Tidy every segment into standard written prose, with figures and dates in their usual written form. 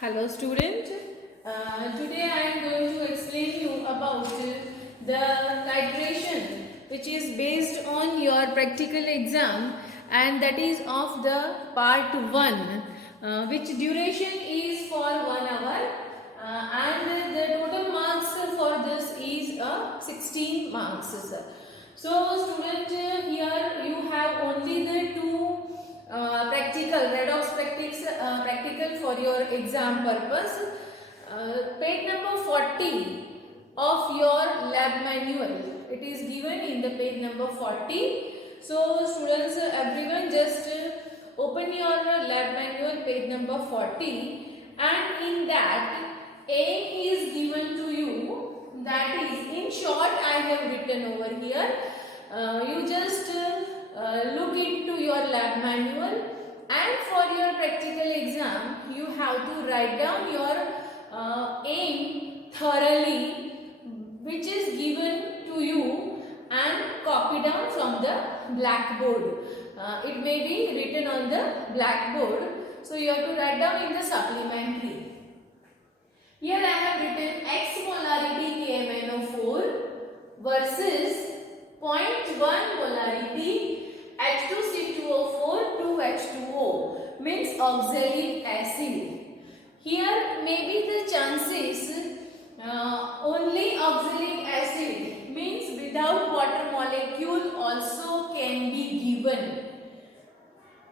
Hello student, today I am going to explain you about the titration which is based on your practical exam, and that is of the part 1 which duration is for 1 hour, and the total marks for this is 16 marks. So student, here you have only the two practical, redox practical for your exam purpose. Page number 40 of your lab manual. It is given in the page number 40. So students, everyone just open your lab manual page number 40, and in that aim is given to you. That is, in short, I have written over here. You just look into your lab manual, and for your practical exam you have to write down your aim thoroughly, which is given to you, and copy down from the blackboard. It may be written on the blackboard, so you have to write down in the supplementary. Here I have written X molarity KMnO4 versus 0.1 molarity H2C2O4 to H2O, means oxalic acid. Here may be the chances only oxalic acid, means without water molecule also can be given.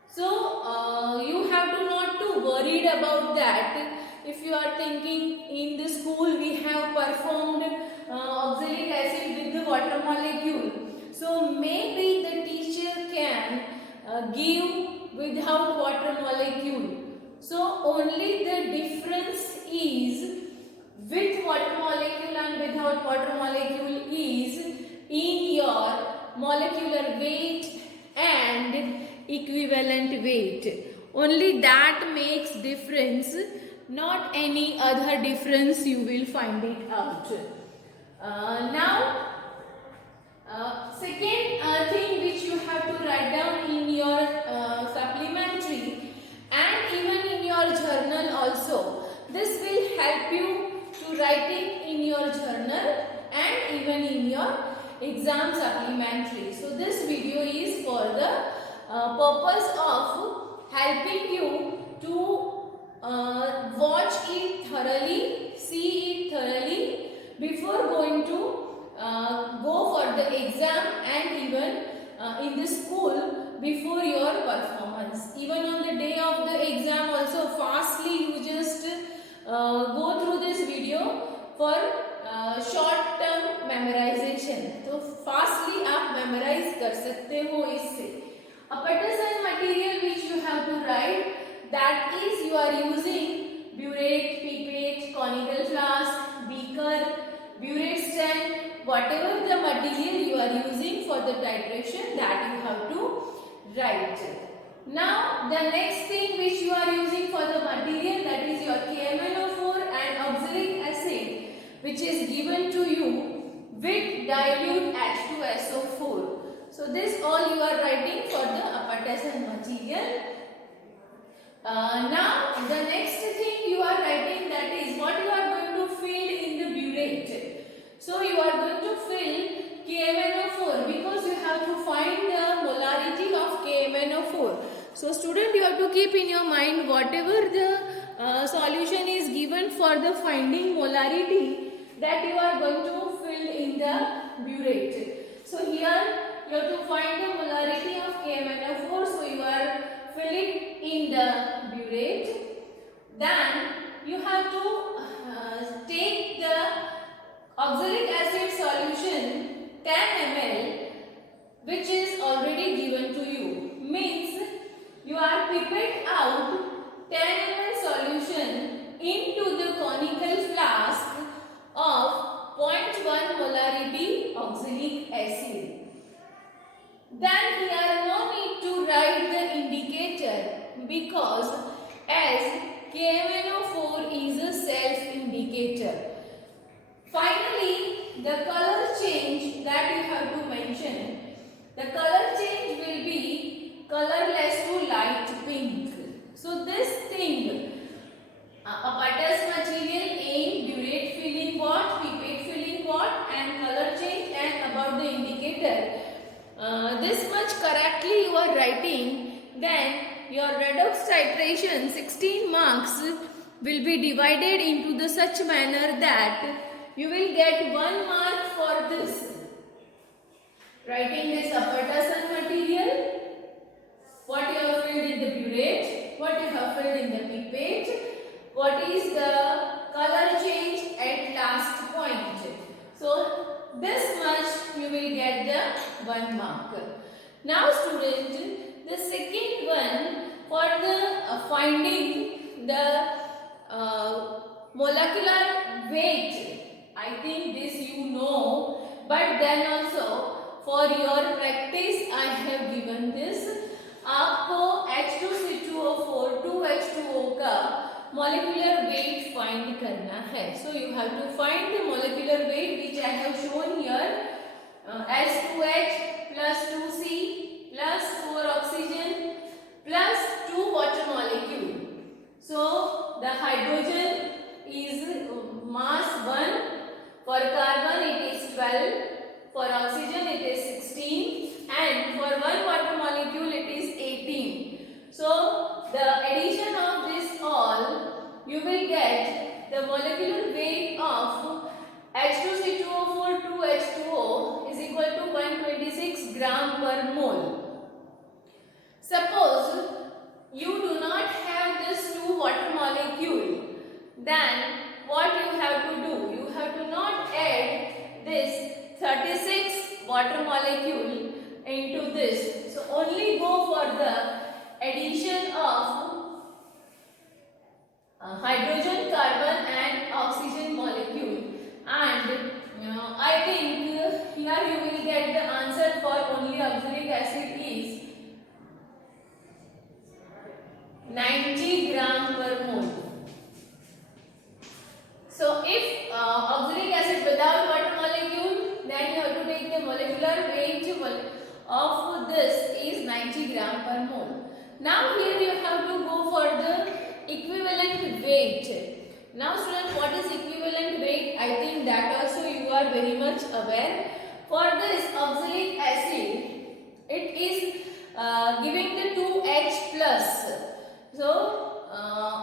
So you have to not to worried about that. If you are thinking in the school we have performed oxalic acid with the water molecule, so maybe the teacher can give without water molecule. So only the difference is with water molecule and without water molecule is in your molecular weight and equivalent weight. Only that makes difference, not any other difference you will find it out. Now second thing which you have to write down in your supplementary and even in your journal also, this will help you to write it in your journal and even in your exam supplementary. So this video is for the purpose of helping you to watch it thoroughly, see it thoroughly before going to go for the exam, and even in the school before your performance. Even on the day of the exam also, fastly you just go through this video for short term memorization. तो fastly आप memorize कर सकते हो इससे. A partisan material which you have to write, that is you are using burette, pipette, conical flask, beaker, burette stand, whatever the material you are using for the titration, that you have to write. Now the next thing which you are using for the material, that is your KMnO4 and oxalic acid, which is given to you with dilute H2SO4. So this all you are writing for the partisan material. Now the next thing you are writing, that is what you are going to fill in the burette. So you are going to fill KMnO4 because you have to find the molarity of KMnO4. So student, you have to keep in your mind whatever the solution is given for the finding molarity, that you are going to fill in the burette. So here you have to find the molarity of KMnO4, so you are filling in the burette. Then you have to take the oxalic acid solution 10 ml, which is already given to you. Means you are pipette out 10 ml solution into the conical flask of 0.1 molarity oxalic acid. Then here no need to write the indicator, because as KMnO4 is a self-indicator. Finally, the color change that you have to mention. The color change will be colorless to light pink. So this thing apparatus material, aim, burette filling what, pipette filling what, and color change, and about the indicator. This much correctly you are writing, then your redox titration 16 marks will be divided into the such manner that you will get 1 mark for this. Writing this apparatus and material, what you have filled in the burette, what you have filled in the pipette, what is the color change at last point. So this much you will get the 1 mark. Now student, the second one for the finding the molecular weight. I think this you know, but then also for your practice I have given this. आपको H2C2O4 2H2O का molecular weight find करना है. So you have to find the molecular weight which I have shown here. H2H plus 2C plus 4 oxygen plus 2 water molecule. So the hydrogen is mass 1. For carbon it is 12. For oxygen it is 16. And for 1 water molecule it is 18. So the addition of this all, you will get the molecular weight of H2C2O4 2H2O is equal to 126 gram per mole. Suppose you do not have this 2 water molecule, then what you have to do? You have to not add this 36 water molecule into this. So only go for the addition of hydrogen, carbon and oxygen molecule, and I think here you will get the answer for only oxalic acid is 90 gram per mole. So if oxalic acid without water molecule, then you have to take the molecular weight of this is 90 gram per mole. Now here you have to go for the equivalent weight. Now student, what is equivalent weight? I think that also you are very much aware. For this oxalic acid, it is giving the 2H plus. So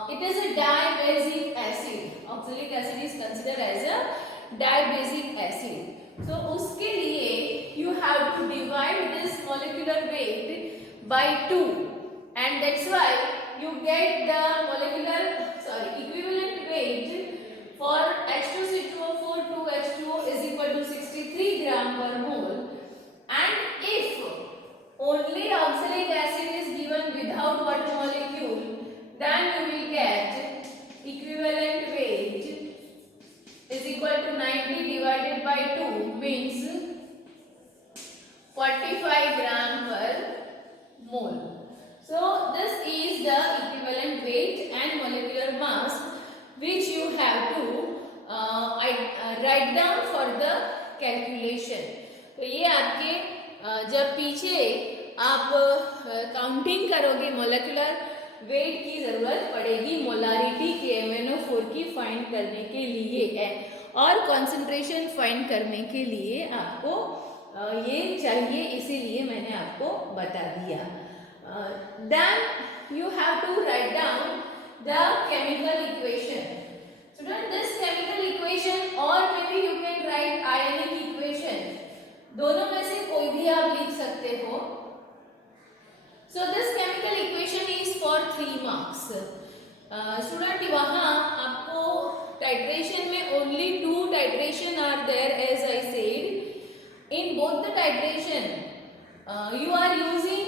it is a dibasic acid. Oxalic acid is considered as a dibasic acid. So उसके लिए you have to divide this molecular weight by 2, and that's why you get the equivalent weight for H2C2O4 2H2O is equal to 63 gram per mole. And if only oxalic acid is given without water molecule, then you will get equivalent weight is equal to 90 divided by 2 means 45 gram per mole. So this is the equivalent weight and molecular mass which you have to write down for the calculation. तो ये आपके जब पीछे आप counting करोगे molecular wait की जरूरत पड़ेगी मोलारिटी KMnO4 की फाइंड करने के लिए और कंसंट्रेशन फाइंड करने के लिए आपको ये चाहिए, इसीलिए मैंने आपको बता दिया. Then you have to write down the chemical equation. Student, this chemical equation or maybe you can write ionic equation. दोनों में से कोई भी आप लिख सकते हो. So this chemical equation is for 3 marks. Student, वहाँ आपको titration में only 2 titration are there as I said. In both the titration, you are using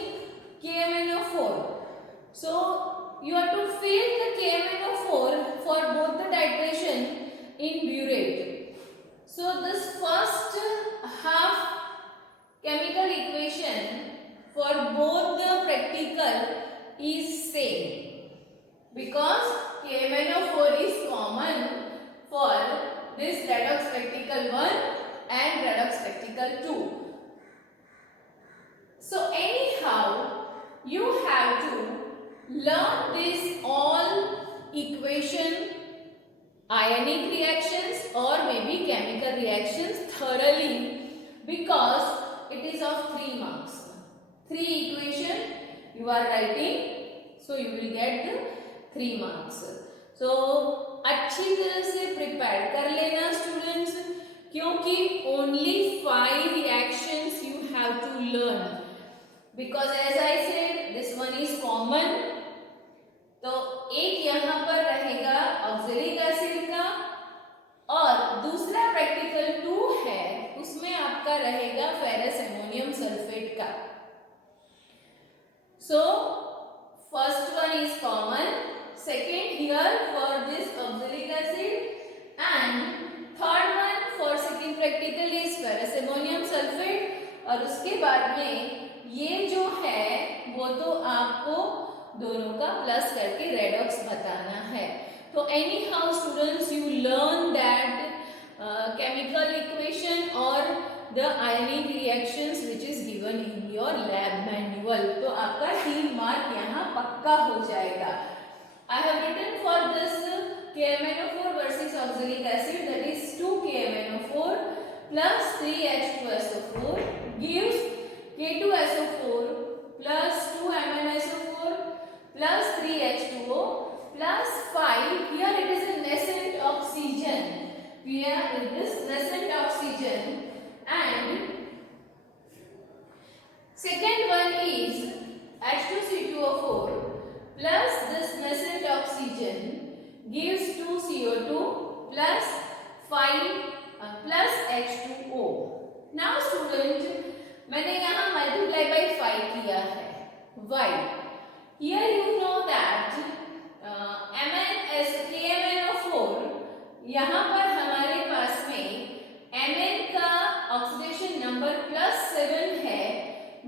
KMnO4. So you have to fill the KMnO4 for both the titration in burette. So this first half chemical equation for both the practical is same because KMnO4 is common for this redox practical 1 and redox practical 2. So anyhow, you have to learn this all equation ionic reactions or maybe chemical reactions thoroughly, because it is of 3 marks. 3 equation you are writing, so you will get the 3 marks. So अच्छी तरह से prepare कर लेना students, क्योंकि only 5 reactions you have to learn, because as I said this one is common. तो एक यहाँ पर रहेगा ऑक्सैलिक एसिड का, और दूसरा प्रैक्टिकल 2 है उसमें आपका रहेगा फेरस अमोनियम सल्फेट का. So first one is common, second here for this oxalic acid, and third one for second practical is ferrous ammonium sulfate. और उसके बाद में ये जो है वो तो आपको दोनों का प्लस करके रेडॉक्स बताना है. तो any how students you learn that chemical equation और the ionic reactions which is given in your lab manual. तो आपका 3 मार्क यहाँ पक्का हो जाएगा. I have written for this KMnO4 versus oxalic acid, that is 2 KMnO4 plus 3H2SO4 gives K2SO4 plus 2 MnSO4 plus 3H2O plus 5. Here it is a nascent oxygen. Here it is nascent oxygen. And second one is H2C2O4 plus this nascent oxygen gives 2CO2 plus 5 plus H2O. Now student, मैंने यहाँ multiply by 5 किया है. Why? Here you know that KMnO4 यहाँ पर हमारे पास में Mn का oxidation number +7 है,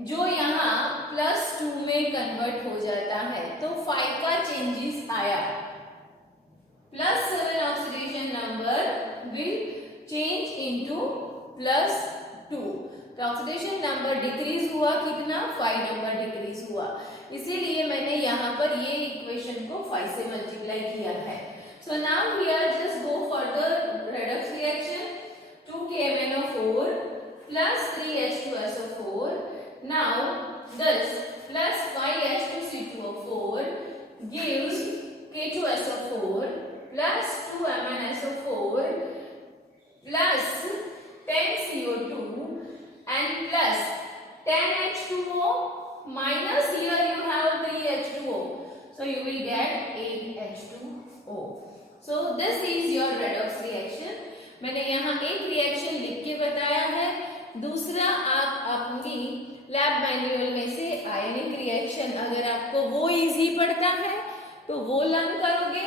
जो यहाँ +2 में कन्वर्ट हो जाता है. तो 5 का चेंजेस आया. +7 oxidation number will change into +2. तो ऑक्सीडेशन नंबर डिक्रीज हुआ कितना? 5 नंबर डिक्रीज हुआ. इसीलिए मैंने यहाँ पर ये इक्वेशन को 5 से मल्टीप्लाई किया है. So now here just go for the redox reaction. 2 KMnO4 plus 3H2SO4. Now this plus 5H2C2O4 gives K2SO4 plus 2 MnSO4 plus 10CO2 and plus 10H2O minus here you have 3H2O. So you will get 8H2O. So this is your redox reaction. मैंने यहाँ एक reaction लिख के बताया है, दूसरा आप अपनी लैब मैनुअल में से आयनिक रिएक्शन, अगर आपको वो इजी पड़ता है तो वो लर्न करोगे,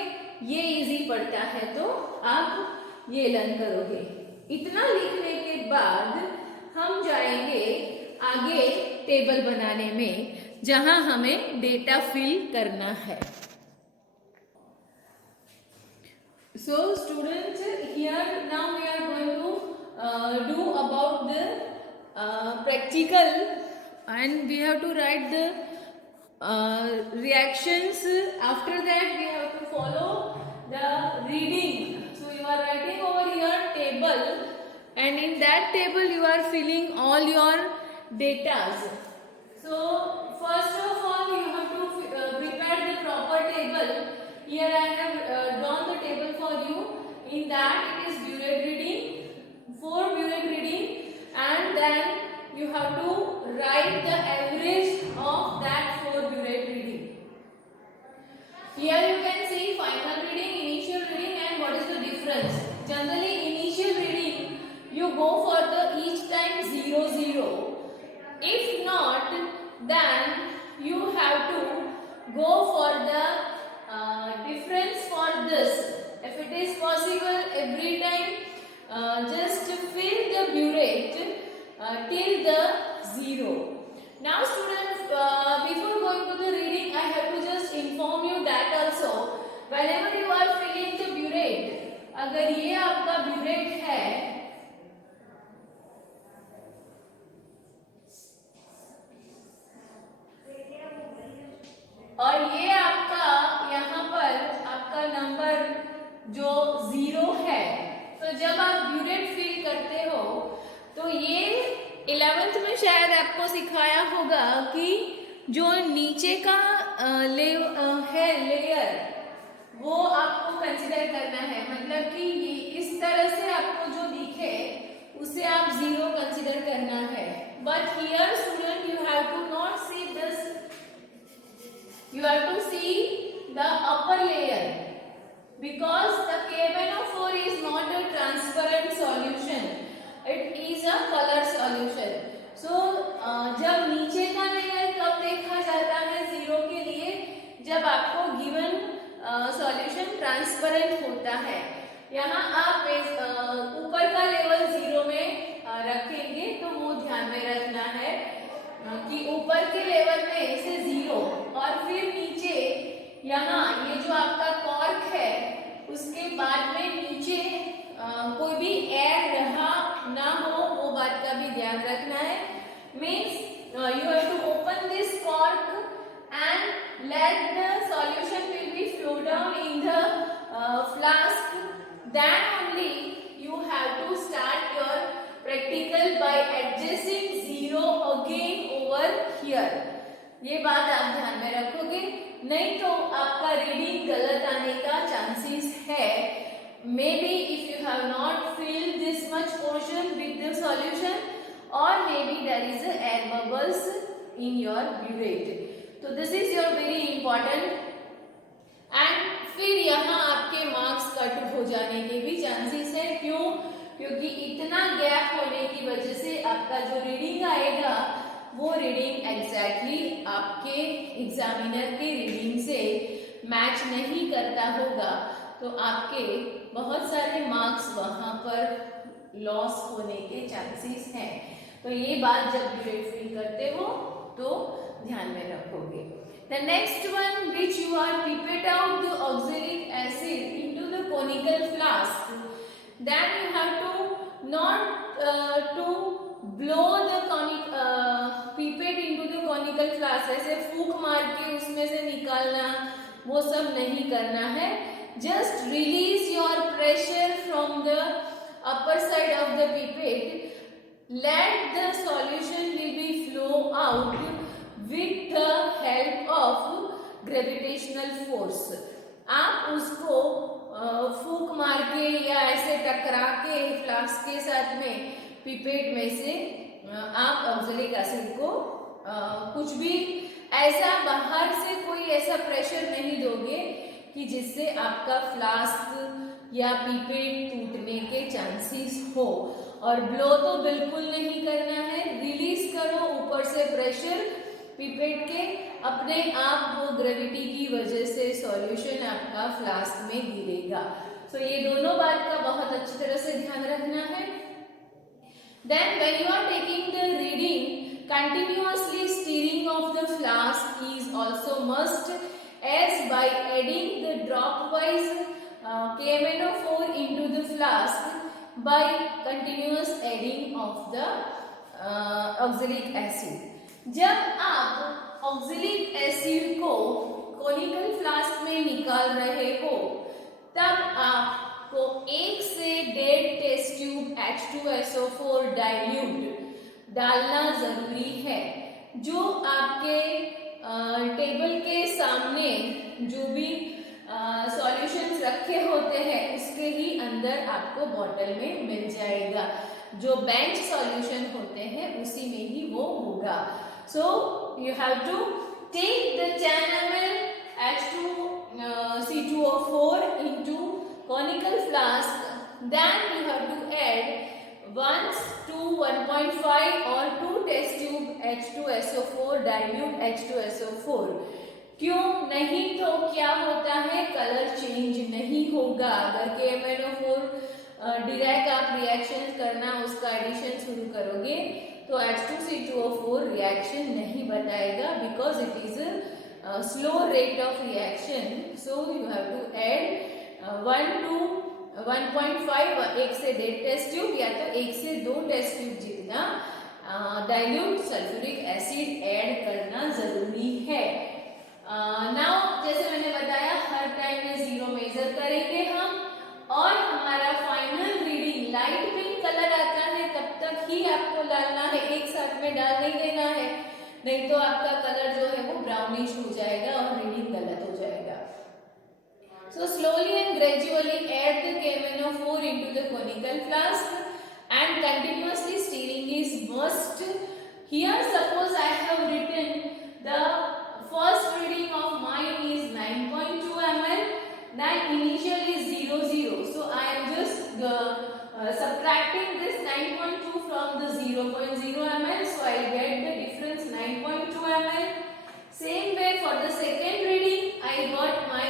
ये इजी पड़ता है तो आप ये लर्न करोगे. इतना लिखने के बाद हम जाएंगे आगे टेबल बनाने में, जहां हमें डेटा फिल करना है. So students, here now we are going to do about the practical, and we have to write the reactions. After that we have to follow the reading. So you are writing over here table, and in that table you are filling all your datas. So first of all you have to prepare the proper table. Here I have drawn the table for you. In that it is burette reading, 4 burette reading, and then you have to write the average of that 4 burette reading. Here you can see final reading, initial reading, and what is the difference. Generally initial reading you go for the each time 0 0. If not, then you have to go for the difference for this. If it is possible, every time just fill the burette till the 0. Now students, before going to the reading, I have to just inform you that also whenever you are filling the burette, अगर ये आपका burette है, और ये आपका यहाँ पर आपका नंबर जो 0 तो ये 11th में शायद आपको सिखाया होगा कि जो नीचे का लेयर वो आपको कंसिडर करना है, मतलब कि ये इस तरह से आपको जो दिखे उसे आप 0 कंसिडर करना है। But here student you have to not see this, you have to see the upper layer because the KMnO4 is not a transparent solution, it is a color solution. So जब नीचे का layer कब देखा जाता है 0 के लिए, जब आपको गिवन सॉल्यूशन ट्रांसपेरेंट होता है। यहाँ आप ऊपर का लेवल 0 में रखेंगे तो वो ध्यान में रखना है कि ऊपर के लेवल में इसे 0 और फिर नीचे यहाँ ये जो आपका कॉर्क है उसके बाद में नीचे कोई भी एयर रहा ना हो, वो बात का भी ध्यान रखना है। Means you have to open this cork and let the solution will be flow down in the flask, then only you have to start your practical by adjusting 0 again over here. ये बात आप ध्यान में रखोगे, नहीं तो आपका reading गलत आने का चांसेस है। Maybe if you have not filled this much portion with the solution or maybe there is a air bubbles in your burette. So this is your very important and फिर यहाँ आपके marks cut हो जाने के भी chances है। क्यों? क्योंकि इतना गैप होने की वजह से आपका जो रीडिंग आएगा वो रीडिंग एग्जैक्टली आपके एग्जामिनर के रीडिंग से मैच नहीं करता होगा, तो आपके बहुत सारे मार्क्स वहां पर लॉस होने के चांसेस हैं। तो ये बात जब बुलेट फिल करते हो तो ध्यान में रखोगे। The next one, which you are pipette out the oxalic acid into the conical flask, then you have to not to blow the pipette into the conical flask, ऐसे फूंक मार के उसमें से निकालना वो सब नहीं करना है। Just release your pressure from the upper side of the pipette. Let the solution will be flow out with the help of gravitational force. आप उसको फूंक मार के या ऐसे टकरा के फ्लास्क के साथ में पिपेट में से आप ऑक्सैलिक एसिड को कुछ भी ऐसा बाहर से कोई ऐसा प्रेशर नहीं दोगे कि जिससे आपका फ्लास्क या पिपेट टूटने के चांसेस हो। और ब्लो तो बिल्कुल नहीं करना है, रिलीज करो ऊपर से प्रेशर पिपेट के, अपने आप वो ग्रेविटी की वजह से सॉल्यूशन आपका फ्लास्क में गिरेगा। तो ये दोनों बात का बहुत अच्छी तरह से ध्यान रखना है। Then when you are taking the reading, continuously stirring of the flask is also must, as by adding the dropwise KMnO4 into the flask by continuous adding of the oxalic acid. जब आप oxalic acid को conical flask में निकाल रहे हो तब आपको 1 से 1.5 टेस्ट ट्यूब H2SO4 डाइल्यूट डालना जरूरी है। जो आपके टेबल के सामने जो भी सॉल्यूशंस रखे होते हैं उसके ही अंदर आपको बॉटल में मिल जाएगा। जो बेंच सॉल्यूशन होते हैं उसी में ही वो होगा। So you have to take the 10 ml H2C2O4 into conical flask. Then you have to add 1 to 1.5 or 2 test tube H2SO4 dilute H2SO4. क्यों नहीं? तो क्या होता है, कलर चेंज नहीं होगा। अगर KMnO4 डायरेक्ट आप रिएक्शन करना उसका एडिशन शुरू करोगे तो H2C2O4 रिएक्शन नहीं बताएगा, because it is slow rate of reaction. So you have to add 1 to 1.5 1 से 1.5 टेस्ट ट्यूब या तो 1 से 2 टेस्ट ट्यूब जितना डाइल्यूट सल्फ्यूरिक एसिड ऐड करना जरूरी है। नाउ जैसे मैंने बताया हर टाइम में 0 मेजर करेंगे हम, और हमारा final reading light pink colour आता है तब तक ही ही आपको डालना है, एक साथ में डाल नहीं देना है, नहीं तो आपका कलर जो है वो ब्राउनिश हो जाएगा और रीडिंग गलत हो जाएगा. So slowly and gradually add the KMnO4 into the conical flask and continuously stirring is must. Here suppose I have written the first reading of mine is 9.2 ml, then initial is 0, so I am just subtracting this 9.2 from the 0.0 ml, so I will get the difference 9.2 ml. Same way for the second reading I got my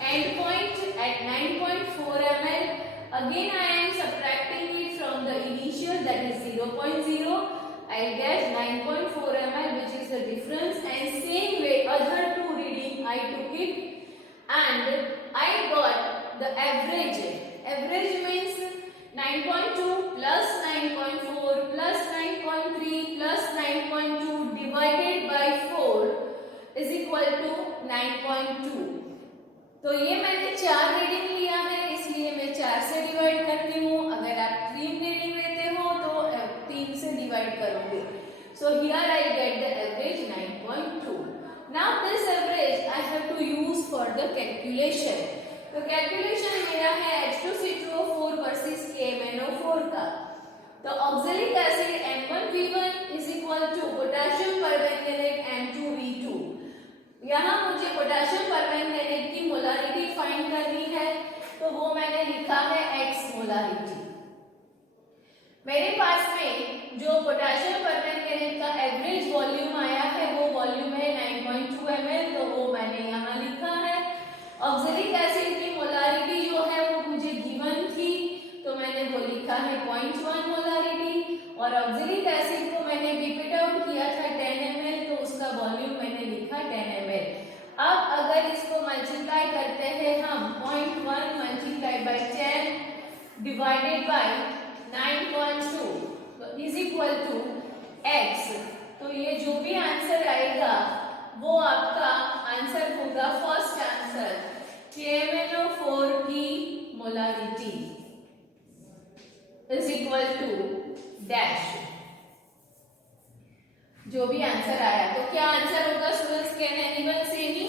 end point at 9.4 ml. Again I am subtracting it from the initial, that is 0.0. I get 9.4 ml, which is the difference, and same way other two reading I took it and I got the average. Average means 9.2 plus 9.4 plus 9.3 plus 9.2 divided by 4 is equal to 9.2. तो ये मैंने 4 reading लिया है, इसलिए मैं 4 से divide करती हूँ. अगर आप 3 रीडिंग लेते हो तो 3 से डिवाइड करोगे. So here I get the average 9.2. Now this average I have to use for the calculation. तो कैलकुलेशन मेरा है H2C2O4 वर्सेस KMnO4 का. तो oxalic acid N1V1 is equal to potassium permanganate N2V2. यहाँ मुझे पोटेशियम परमैंगनेट की molarity find करनी है, तो वो मैंने लिखा है X मोलारिटी. मेरे पास में जो पोटेशियम परमैंगनेट का एवरेज वॉल्यूम आया है वो वॉल्यूम है 9.2 ml, तो वो मैंने यहाँ लिखा है. ऑक्सैलिक एसिड की मोलारिटी जो है वो मुझे गिवन थी, तो मैंने वो लिखा है 0.1 मोलारिटी, और ऑक्सैलिक एसिड को मैंने डिपिट आउट किया था 10 ml, तो उसका वॉल्यूम मैंने लिखा 10 ml. अब अगर इसको मल्टीप्लाई करते हैं हम 0.1 multiply by 10 divided by 9.2 is equal to x. तो ये जो भी आंसर आएगा वो आपका आंसर होगा फर्स्ट आंसर, KMnO4 की molarity is equal to dash. जो भी आंसर आया, तो क्या आंसर होगा स्टूडेंट्स? कैन एनीवन से मी?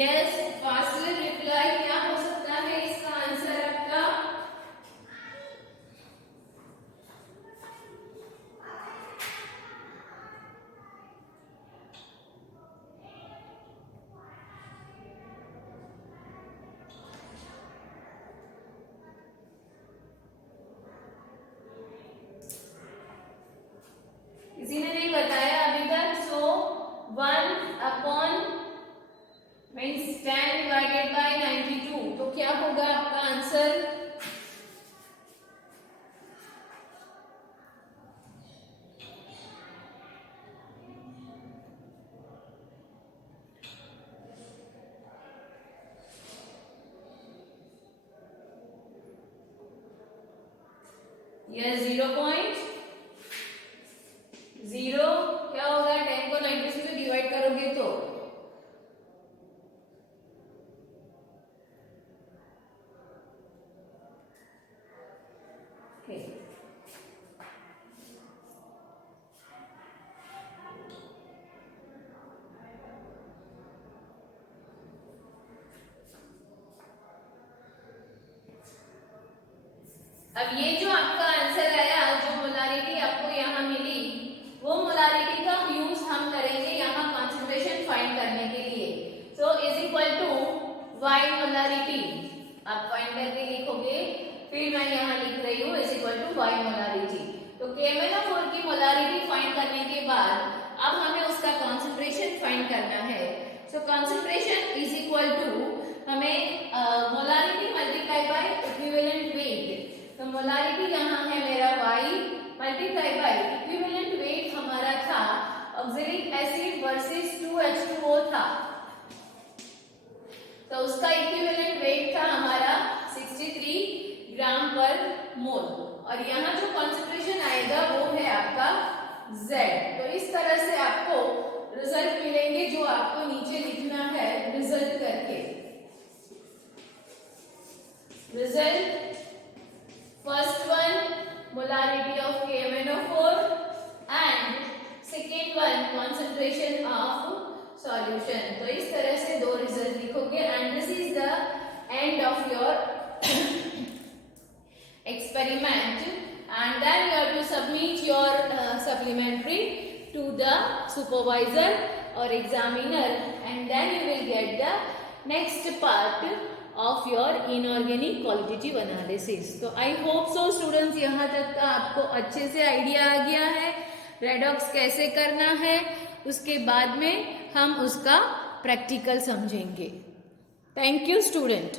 Yes, fastly reply. क्या हो सकता है इसका आंसर आपका? किसी ने नहीं बताया अभी तक. सो 1 अपॉन मीन्स 10 डिवाइडेड बाय 92, तो क्या होगा आपका आंसर? यस, 0.0. क्या होगा? 10 को 90 से डिवाइड करोगे तो अब ये जो आपका आंसर आया, जो मोलारिटी आपको यहाँ मिली, वो मोलारिटी का यूज हम करेंगे यहाँ कॉन्सेंट्रेशन फाइंड करने के लिए. So is equal to Y molarity आप फाइंड करके लिखोगे, फिर मैं यहाँ लिख रही हूँ is equal to Y molarity. तो KMnO4 की मोलारिटी फाइंड करने के बाद अब हमें उसका कॉन्सेंट्रेशन फाइंड करना है. So concentration is equal to हमें molarity multiply by equivalent weight. तो मोलारिटी यहाँ है मेरा Y multiply by equivalent weight हमारा था ऑक्सैलिक एसिड वर्सेस 2H2O था, तो उसका इक्विवेलेंट वेट था हमारा 63 ग्राम पर मोल, और यहाँ जो कॉन्सेंट्रेशन आएगा वो है आपका Z. तो इस तरह से आपको रिजल्ट मिलेंगे जो आपको नीचे लिखना है रिजल्ट करके. result. First one, molarity of KMnO4 and second one, concentration of solution. तो इस तरह से दो रिजल्ट लिखोगे and this is the end of your experiment, and then you have to submit your supplementary to the supervisor or examiner, and then you will get the next part of your inorganic qualitative analysis. तो I hope so students, यहाँ तक का आपको अच्छे से idea आ गया है redox कैसे करना है. उसके बाद में हम उसका प्रैक्टिकल समझेंगे. Thank you student.